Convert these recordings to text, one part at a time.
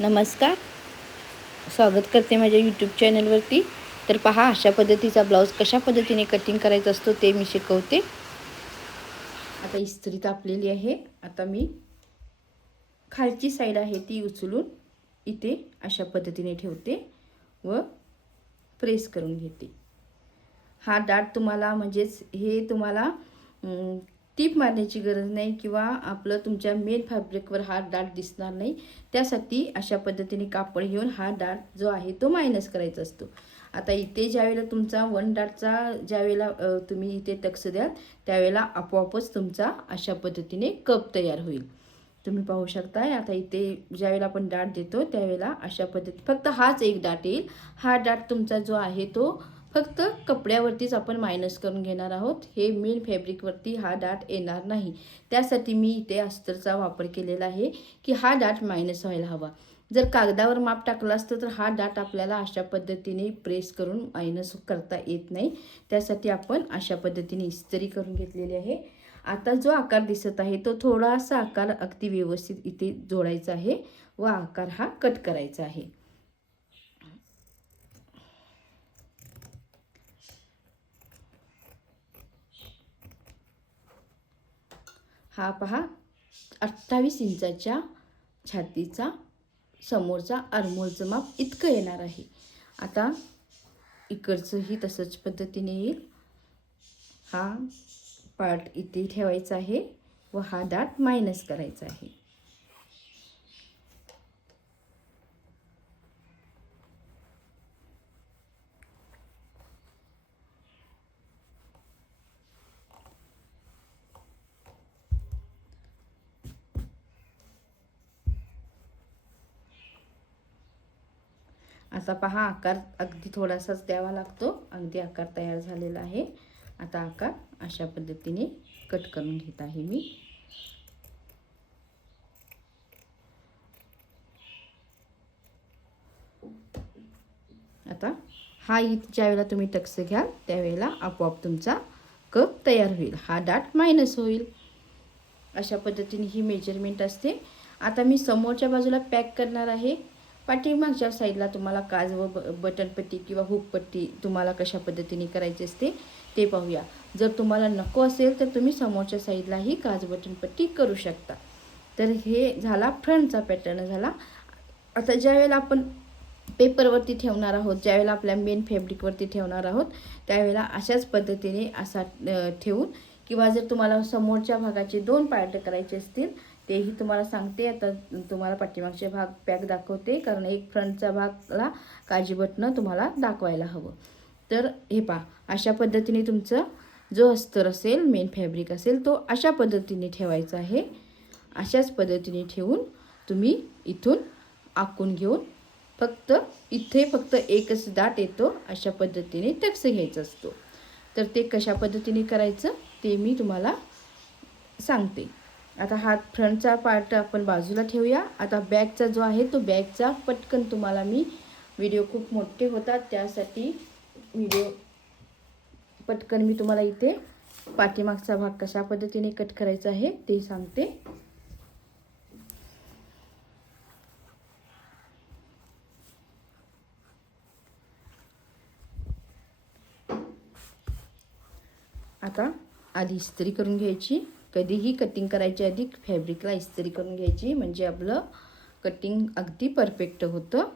नमस्कार, स्वागत करते माझ्या यूट्यूब चॅनलवरती. तर पहा, अशा पद्धतीचा ब्लाऊज कशा पद्धतीने कटिंग करायचा असतो ते मी शिकवते. आता इस्त्री तापलेली आहे. आता मी खालची साईड आहे ती उचलून इथे अशा पद्धतीने ठेवते व प्रेस करून घेते. हा डाट तुम्हाला म्हणजेच हे तुम्हाला टीप मारण्याची गरज नाही किंवा आपलं तुमच्या मेन फॅब्रिकवर हा डाट दिसणार नाही. त्यासाठी अशा पद्धतीने कापड घेऊन हा डाट जो आहे तो मायनस करायचा असतो. आता इथे ज्यावेळेला तुमचा वन डाटचा ज्यावेळेला तुम्ही इथे टक्स द्याल त्यावेळेला आपोआपच तुमचा अशा पद्धतीने कप तयार होईल. तुम्ही पाहू शकताय. आता इथे ज्यावेळेला आपण डाट देतो त्यावेळेला अशा पद्धती फक्त हाच एक डाट येईल. हा डाट तुमचा जो आहे तो फक्त कपड्यावरतीच आपण मायनस करून घेणार आहोत. हे मेन फॅब्रिकवरती हा डाट येणार नाही. त्यासाठी मी इथे अस्तरचा वापर केलेला आहे की हा डाट मायनस व्हायला हवा. जर कागदावर माप टाकलं असतं तर हा डाट आपल्याला अशा पद्धतीने प्रेस करून मायनस करता येत नाही. त्यासाठी आपण अशा पद्धतीने इस्त्री करून घेतलेली आहे. आता जो आकार दिसत आहे तो थोडासा आकार अगदी व्यवस्थित इथे जोडायचा आहे व आकार हा कट करायचा आहे. हा पहा, 28 इंचाच्या छातीचा समोरचा आर्मोलचं माप इतकं येणार आहे. आता इकडचंही तसंच पद्धतीने येईल. हा पार्ट इथे ठेवायचा आहे व हा डाट मायनस करायचा आहे. आता पहा, आकार अगदी थोडासाच द्यावा लागतो. अगदी आकार तयार झालेला आहे. आता आकार अशा पद्धतीने कट करून घेत आहे मी. आता हा ज्यावेळेला तुम्ही टक्स घ्याल त्यावेळेला आपोआप तुमचा कप तयार होईल. हा डाट मायनस होईल. अशा पद्धतीने ही मेजरमेंट असते. आता मी समोरच्या बाजूला पॅक करणार आहे. पाठीमागच्या साईडला तुम्हाला काज व बटनपट्टी किंवा हुकपट्टी तुम्हाला कशा पद्धतीने करायची असते ते पाहूया. जर तुम्हाला नको असेल तर तुम्ही समोरच्या साईडलाही काज बटनपट्टी करू शकता. तर हे झाला फ्रंटचा पॅटर्न झाला. आता ज्यावेळेला आपण पेपरवरती ठेवणार आहोत, ज्यावेळेला आपल्या मेन फॅब्रिकवरती ठेवणार आहोत त्यावेळेला अशाच पद्धतीने असा ठेवून किंवा जर तुम्हाला समोरच्या भागाचे 2 पार्ट करायचे असतील तेही तुम्हाला सांगते. आता तुम्हाला पाठीमागचे भाग पॅक दाखवते कारण एक फ्रंटचा भागला काजी बटणं तुम्हाला दाखवायला हवं. तर हे पहा, अशा पद्धतीने तुमचं जो अस्तर असेल मेन फॅब्रिक असेल तो अशा पद्धतीने ठेवायचा आहे. अशाच पद्धतीने ठेवून तुम्ही इथून आखून घेऊन फक्त एकच डाट येतो अशा पद्धतीने टक्स घ्यायचा असतो. तर ते कशा पद्धतीने करायचं ते मी तुम्हाला सांगते. आता हा फ्रंटचा पार्ट आपण बाजूला ठेवूया. आता बॅकचा जो आहे तो बॅकचा पटकन तुम्हाला मी व्हिडिओ खूप मोठे होतात त्यासाठी व्हिडिओ पटकन मी तुम्हाला इथे पाठीमागचा भाग कशा पद्धतीने कट करायचा आहे ते सांगते. आता आधी इस्त्री करून घ्यायची. कधीही कटिंग करायच्या आधी फॅब्रिकला इस्त्री करून घ्यायची म्हणजे आपलं कटिंग अगदी परफेक्ट होतं.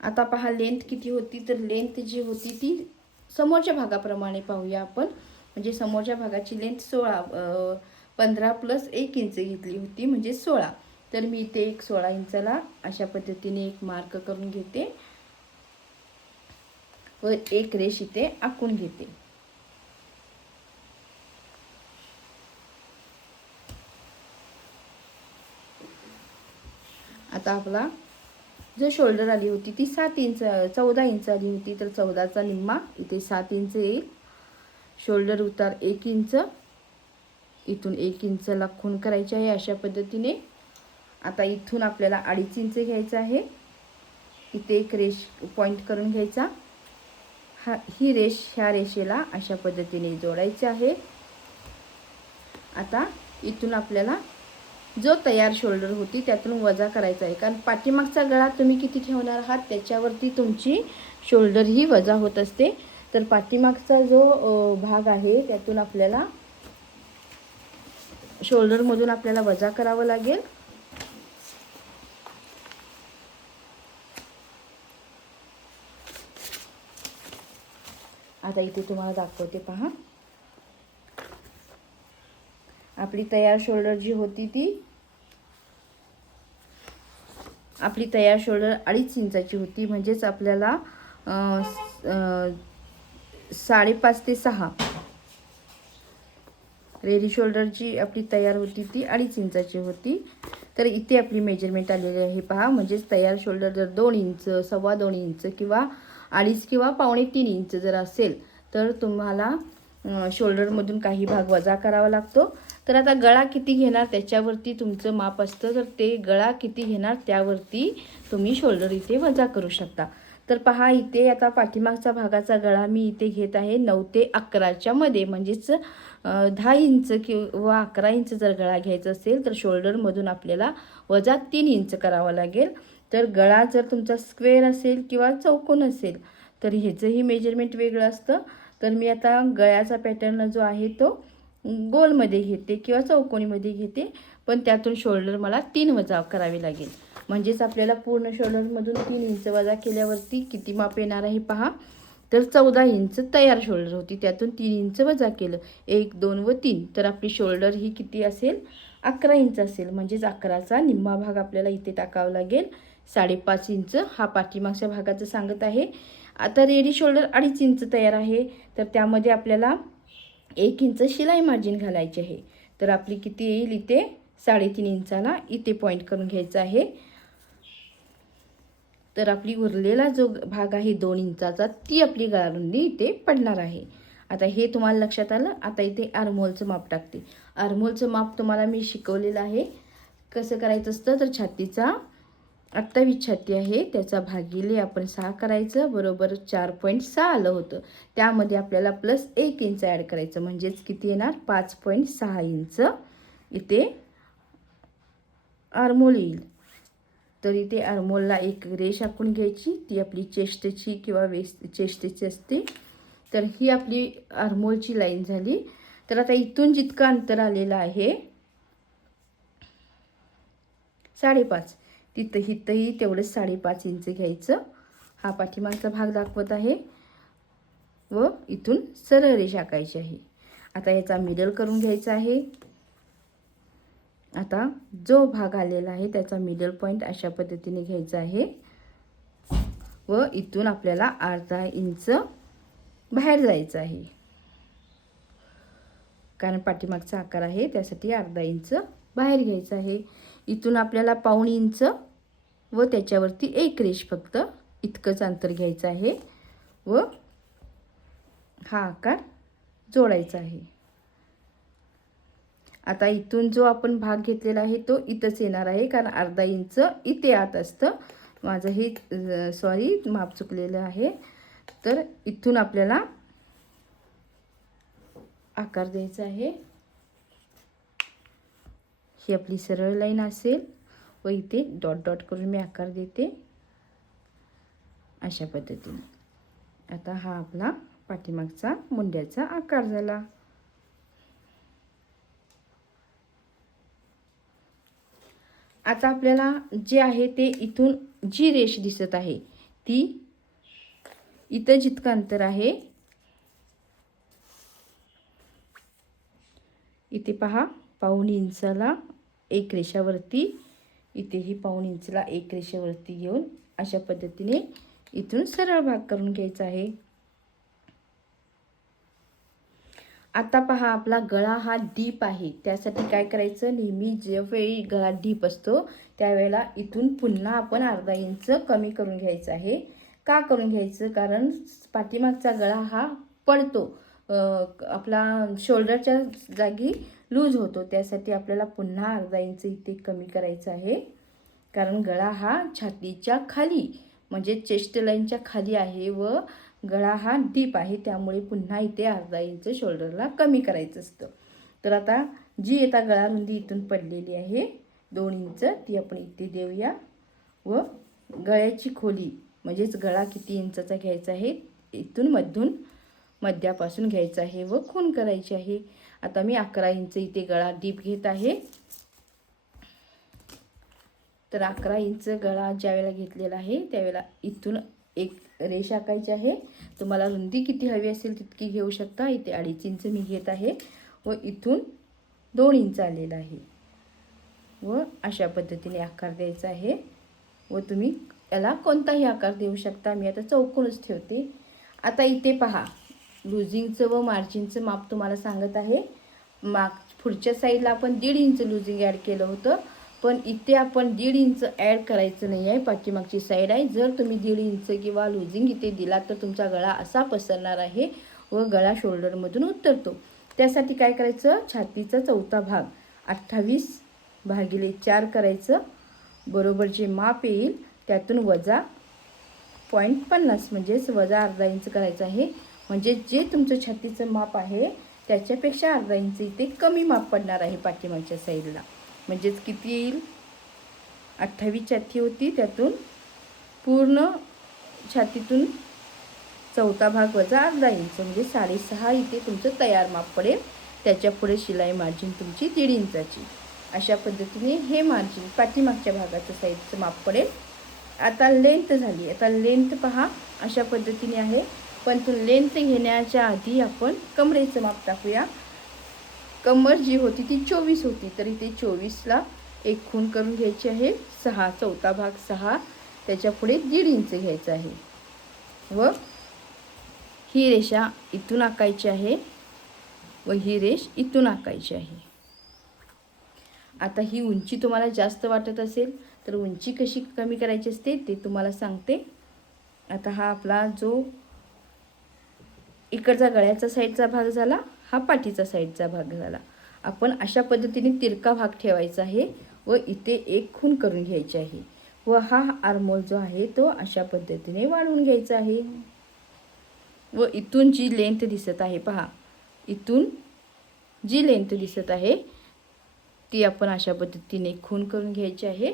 आता पहा लेंथ किती होती. तर लेंथ जी होती ती समोरच्या भागाप्रमाणे पाहूया आपण. म्हणजे समोरच्या भागाची लेंथ 15 + 1 इंच घेतली होती म्हणजे 16. तर मी इथे एक 16 इंचाला अशा पद्धतीने एक मार्क करून घेते व एक रेष इथे आखून घेते. आता आपला जो शोल्डर आली होती ती 14 इंच आली होती. तर 14चा निम्मा इथे 7 इंच येईल. शोल्डर उतार 1 इंच, इथून 1 इंचला खूण करायची आहे अशा पद्धतीने. आता इथून आपल्याला 2.5 इंच घ्यायचं आहे. इथे एक रेष पॉइंट करून घ्यायचा. ही रेष ह्या रेषेला अशा पद्धतीने जोडायची आहे. आता इथून आपल्याला जो तयार शोल्डर होती त्यातून वजा करायचा आहे, कारण पाठीमागचा गळा तुम्ही किती ठेवणार आहात त्याच्यावरती तुमची शोल्डर ही वजा होत असते. तर पाठीमागचा जो भाग आहे त्यातून आपल्याला शोल्डरमधून आपल्याला वजा करावं लागेल. आता इथे तुम्हाला दाखवते पहा. आपली तयार शोल्डर जी होती ती आपली तयार शोल्डर 2.5 इंचाची होती, म्हणजेच आपल्याला 5.5 ते 6 रेडी शोल्डर जी आपली तयार होती ती 2.5 इंचाची होती. तर इथे आपली मेजरमेंट आलेली आहे पहा. म्हणजेच तयार शोल्डर जर 2 इंच, 2.25 इंच किंवा 2.5 किंवा 2.25 इंच जर असेल तर तुम्हाला शोल्डरमधून काही भाग वजा करावा लागतो. तर आता गळा किती घेणार त्याच्यावरती तुमचं माप असतं. तर ते गळा किती घेणार त्यावरती तुम्ही शोल्डर इथे वजा करू शकता. तर पहा इथे आता पाठीमागचा भागाचा गळा मी इथे घेत आहे 9 ते 11च्या मध्ये. म्हणजेच 10 इंच किंवा 11 इंच जर गळा घ्यायचा असेल तर शोल्डरमधून आपल्याला वजा 3 इंच करावं लागेल. तर गळा जर तुमचा स्क्वेअर असेल किंवा चौकोन असेल तर ह्याचंही मेजरमेंट वेगळं असतं. तर मी आता गळ्याचा पॅटर्न जो आहे तो गोलमध्ये घेते किंवा चौकोनीमध्ये घेते, पण त्यातून शोल्डर मला 3 वजा करावे लागेल. म्हणजेच आपल्याला पूर्ण शोल्डरमधून 3 इंच वजा केल्यावरती किती माप येणार आहे पहा. तर 14 इंच तयार शोल्डर होती, त्यातून 3 इंच वजा केलं, 1, 2 व 3. तर आपली शोल्डर ही किती असेल 11 इंच असेल. म्हणजेच 11चा निम्मा भाग आपल्याला इथे टाकावा लागेल. 5.5 इंच हा पाठीमागच्या भागाचं सांगत आहे. आता रेडी शोल्डर 2.5 इंच तयार आहे, तर त्यामध्ये आपल्याला 1 इंच शिलाई मार्जिन घालायची आहे. तर आपली किती येईल इथे 3.5 इंचाला इथे पॉईंट करून घ्यायचं आहे. तर आपली उरलेला जो भाग आहे 2 इंचाचा ती आपली गळारुंदी इथे पडणार आहे. आता हे तुम्हाला लक्षात आलं. आता इथे आर्महोलचं माप टाकते. आर्महोलचं माप तुम्हाला मी शिकवलेलं आहे कसं करायचं असतं. तर छातीचा 28 छाती आहे त्याचा भागिले आपण 6 करायचं, बरोबर 4.6 आलं होतं. त्यामध्ये आपल्याला प्लस 1 इंच ॲड करायचं, म्हणजेच किती येणार 5.6 इंच इथे आर्महोल येईल. तर इथे आर्महोलला एक रेष आखून घ्यायची, ती आपली चेस्टची किंवा चेस्टची असते. तर ही आपली आर्महोलची लाईन झाली. तर आता इथून जितकं अंतर आलेलं आहे 5.5, इथंही तेवढंच 5.5 इंच घ्यायचं. हा पाठीमागचा भाग दाखवत आहे व इथून सरळ रेषा आखायची आहे. आता याचा मिडल करून घ्यायचा आहे. आता जो भाग आलेला आहे त्याचा मिडल पॉईंट अशा पद्धतीने घ्यायचा आहे व इथून आपल्याला अर्धा इंच बाहेर जायचं आहे, कारण पाठीमागचा आकार आहे त्यासाठी अर्धा इंच बाहेर घ्यायचं आहे. इथून आपल्याला 1.25 इंच व त्याच्यावरती एक रेष फक्त इतकंच अंतर घ्यायचं आहे व हा आकार जोडायचा आहे. आता इथून जो आपण भाग घेतलेला आहे तो इथंच येणार आहे, कारण अर्धा इंच इथे आत असतं. माझं हे सॉरी माप चुकलेलं आहे. तर इथून आपल्याला आकार द्यायचा आहे. ही आपली सरळ लाईन असेल व इथे डॉट डॉट करून मी आकार देते अशा पद्धतीने. आता हा आपला पाठीमागचा मुंड्याचा आकार झाला. आता आपल्याला जे आहे ते इथून जी रेष दिसत आहे ती इथं जितकं अंतर आहे इथे पहा 1.25 इंचाला एक रेषावरती, इथेही 1.25 इंचला एक रेषावरती घेऊन अशा पद्धतीने इथून सरळ भाग करून घ्यायचा आहे. आता पहा आपला गळा हा डीप आहे, त्यासाठी काय करायचं, नेहमी ज्यावेळी गळा डीप असतो त्यावेळेला इथून पुन्हा आपण अर्धा इंच कमी करून घ्यायचं आहे. का करून घ्यायचं, कारण पाठीमागचा गळा हा पडतो, आपला शोल्डरच्या जागी लूज होतो, त्यासाठी आपल्याला पुन्हा अर्धा इंच इथे कमी करायचं आहे. कारण गळा हा छातीच्या खाली म्हणजे चेस्ट लाईनच्या खाली आहे व गळा हा डीप आहे, त्यामुळे पुन्हा इथे अर्धा इंच शोल्डरला कमी करायचं असतं. तर आता जी आता गळा रुंदी इथून पडलेली आहे 2 इंच ती आपण इथे देऊया व गळ्याची खोली म्हणजेच गळा किती इंचाचा घ्यायचा आहे इथून मध्यापासून घ्यायचा आहे व खूण करायची आहे. आता मी 11 इंच इथे गळा डीप घेत आहे. तर 11 इंच गळा ज्यावेळेला घेतलेला आहे त्यावेळेला इथून एक रेष आखायची आहे. तुम्हाला रुंदी किती हवी असेल तितकी घेऊ शकता. इथे 2.5 इंच मी घेत आहे व इथून 2 इंच आलेला आहे व अशा पद्धतीने आकार द्यायचा आहे व तुम्ही याला कोणताही आकार देऊ शकता. मी आता चौकोनच ठेवते. आता इथे पहा लुझिंगचं व मार्जिनचं माप तुम्हाला सांगत आहे. पुढच्या साईडला आपण 1.5 इंच लुझिंग ॲड केलं होतं, पण इथे आपण 1.5 इंच ॲड करायचं नाही आहे. पाठीमागची साईड आहे. जर तुम्ही 1.5 इंच किंवा लुझिंग इथे दिला तर तुमचा गळा असा पसरणार आहे व गळा शोल्डरमधून उतरतो. त्यासाठी काय करायचं, छातीचा चौथा भाग 28/4 करायचं. बरोबर जे माप येईल त्यातून वजा 0.50 म्हणजेच वजा अर्धा इंच करायचं आहे. म्हणजे जे तुमचं छातीचं माप आहे त्याच्यापेक्षा अर्धा इंच इथे कमी माप पडणार आहे पाठीमागच्या साईडला. म्हणजेच किती येईल, 28 छाती होती त्यातून पूर्ण छातीतून चौथा भाग वजा अर्धा इंच म्हणजे 6.5 इथे तुमचं तयार माप पडेल. त्याच्या पुढे शिलाई मार्जिन तुमची 1.5 इंचाची. अशा पद्धतीने हे मार्जिन पाठीमागच्या भागाचं साईडचं माप पडेल. आता लेंथ झाली. आता लेंथ पहा अशा पद्धतीने आहे, पण तो लेंथ घेण्याच्या आधी आपण कमरेचं माप टाकूया. कमर जी होती ती 24 होती, तर इथे 24ला एक खूण करून घ्यायची आहे. 6 चौथा भाग 6 त्याच्या पुढे 1.5 इंच घ्यायचं आहे व ही रेषा इथून आखायची आहे व ही रेष इथून आखायची आहे. आता ही उंची तुम्हाला जास्त वाटत असेल तर उंची कशी कमी करायची असते ते तुम्हाला सांगते. आता हा आपला जो इकडचा गळ्याचा साईडचा भाग झाला, हा पाठीचा साईडचा भाग झाला. आपण अशा पद्धतीने तिरका भाग ठेवायचा आहे व इथे एक खूण करून घ्यायची आहे व हा आर्महोल जो आहे तो अशा पद्धतीने वाढवून घ्यायचा आहे. व इथून जी लेंथ दिसत आहे पहा, इथून जी लेंथ दिसत आहे ती आपण अशा पद्धतीने खूण करून घ्यायची आहे.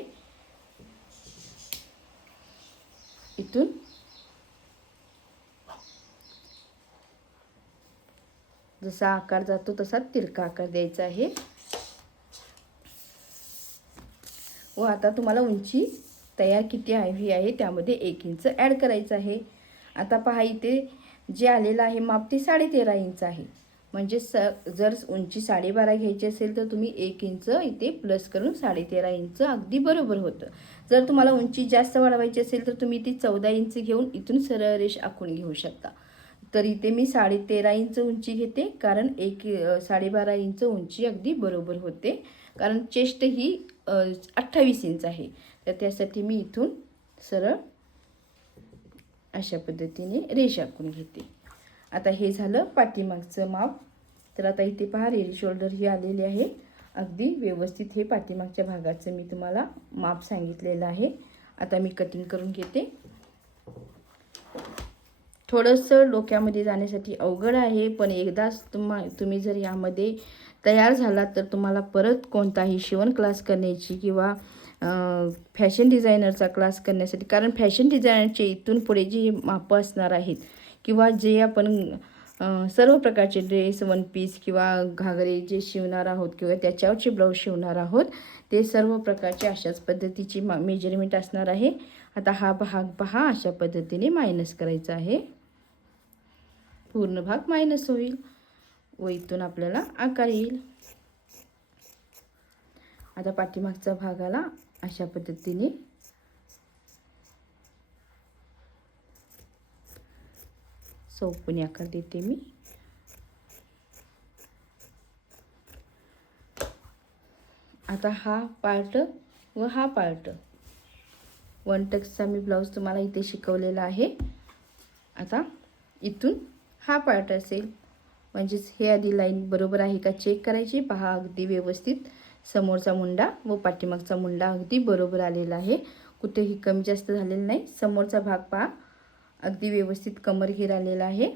इथून जसा आकार जातो तसा तिरका आकार द्यायचा आहे. व आता तुम्हाला उंची तयार किती हवी आहे त्यामध्ये 1 इंच ॲड करायचं आहे. आता पहा इथे जे आलेलं आहे माप ते 13.5 इंच आहे. म्हणजे जर उंची 12.5 घ्यायची असेल तर तुम्ही 1 इंच इथे प्लस करून 13.5 इंच अगदी बरोबर होतं. जर तुम्हाला उंची जास्त वाढवायची असेल तर तुम्ही ती 14 इंच घेऊन इथून सरळ रेष आखून घेऊ शकता. तर इथे मी 13.5 इंच उंची घेते, कारण 12.5 इंच उंची अगदी बरोबर होते. कारण चेस्ट ही 28 इंच आहे, तर त्यासाठी मी इथून सरळ अशा पद्धतीने रेष आखून घेते. आता हे झालं पाठीमागचं माप. तर आता इथे पहा रेडी शोल्डर ही आलेली आहे. अगदी व्यवस्थित हे पाठीमागच्या भागाचं मी तुम्हाला माप सांगितलेलं आहे. आता मी कटिंग करून घेते. थोडंसं डोक्यामध्ये जाण्यासाठी अवघड आहे, पण एकदाच तुम्ही जर यामध्ये तयार झालात तर तुम्हाला परत कोणताही शिवण क्लास करण्याची किंवा फॅशन डिझायनरचा क्लास करण्यासाठी, कारण फॅशन डिझायनरचे इथून पुढे जी मापं असणार आहेत किंवा जे आपण सर्व प्रकारचे ड्रेस, वन पीस किंवा घागरे जे शिवणार आहोत किंवा त्याच्यावरचे ब्लाऊज शिवणार आहोत ते सर्व प्रकारचे अशाच पद्धतीची मेजरमेंट असणार आहे. आता हा भाग पहा अशा पद्धतीने मायनस करायचा आहे. पूर्ण भाग मायनस होईल व इथून आपल्याला आकार येईल. आता पाठीमागचा भागाला अशा पद्धतीने चौकोनी आकार देते मी. आता हा पार्ट व हा पार्ट 1 टक्सचा मी ब्लाऊज तुम्हाला इथे शिकवलेला आहे. आता इथून हा पार्ट असेल, म्हणजेच हे आधी लाईन बरोबर आहे का चेक करायची. पहा अगदी व्यवस्थित समोरचा मुंडा व पाठीमागचा मुंडा अगदी बरोबर आलेला आहे, कुठेही कमी जास्त झालेलं नाही. समोरचा भाग पहा अगदी व्यवस्थित कमर घेर आलेला आहे.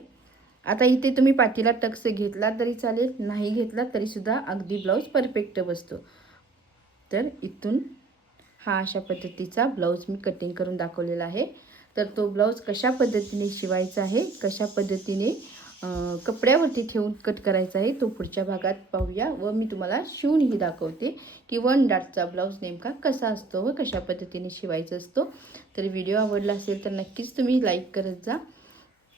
आता इथे तुम्ही पाठीला टक्स घेतला तरी चालेल, नाही घेतला तरीसुद्धा अगदी ब्लाऊज परफेक्ट बसतो. तर इथून हा अशा पद्धतीचा ब्लाऊज मी कटिंग करून दाखवलेला आहे. तर तो ब्लाऊज कशा पद्धतीने शिवायचा आहे, कशा पद्धतीने कपड्यावरती ठेवून कट करायचा आहे, तो पुढच्या भागात पाहूया. व मी तुम्हाला शिवूनही दाखवते की 1 डाटचा ब्लाऊज नेमका कसा असतो व कशा पद्धतीने शिवायचा असतो. तर व्हिडिओ आवडला असेल तर नक्कीच तुम्ही लाईक करत जा.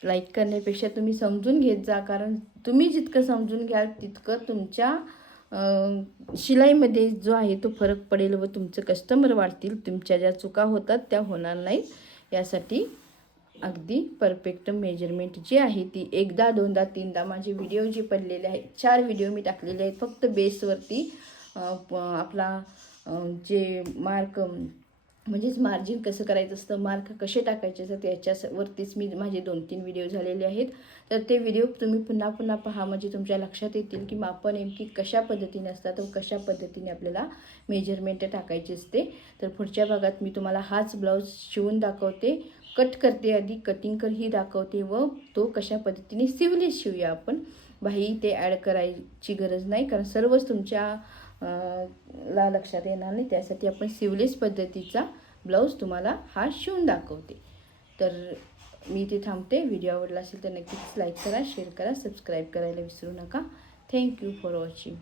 लाईक करण्यापेक्षा तुम्ही समजून घेत जा, कारण तुम्ही जितकं समजून घ्याल तितकं तुमच्या शिलाईमध्ये जो आहे तो फरक पडेल व तुमचं कस्टमर वाढतील. तुमच्या ज्या चुका होतात त्या होणार नाहीत. यासाठी अगदी परफेक्ट मेजरमेंट जी आहे ती एकदा दोनदा तीनदा माझे व्हिडिओ जे पडलेले आहेत, 4 व्हिडिओ मी टाकलेले आहेत फक्त बेसवरती. आपला जे मार्क म्हणजेच मार्जिन कसं करायचं असतं, मार्क कसे टाकायचे असतं त्याच्यावरतीच मी माझे 2-3 व्हिडिओ झालेले आहेत. तर ते व्हिडिओ तुम्ही पुन्हा पुन्हा पहा, म्हणजे तुमच्या लक्षात येतील की मापं नेमकी कशा पद्धतीने असतात व कशा पद्धतीने आपल्याला मेजरमेंट टाकायची असते. तर पुढच्या भागात मी तुम्हाला हाच ब्लाऊज शिवून दाखवते, कट करते, आधी कटिंग करही दाखवते व तो कशा पद्धतीने सिवलेस शिवूया आपण. बाही ते ॲड करायची गरज नाही, कारण सर्वच तुमच्या ला लक्षात येणार नाही. त्यासाठी आपण सिवलेस पद्धतीचा ब्लाऊज तुम्हाला हा शिवून दाखवते. तर मी इथे थांबते. व्हिडिओ आवडला असेल तर नक्कीच लाईक करा, शेअर करा, सबस्क्राईब करायला विसरू नका. Thank you for watching.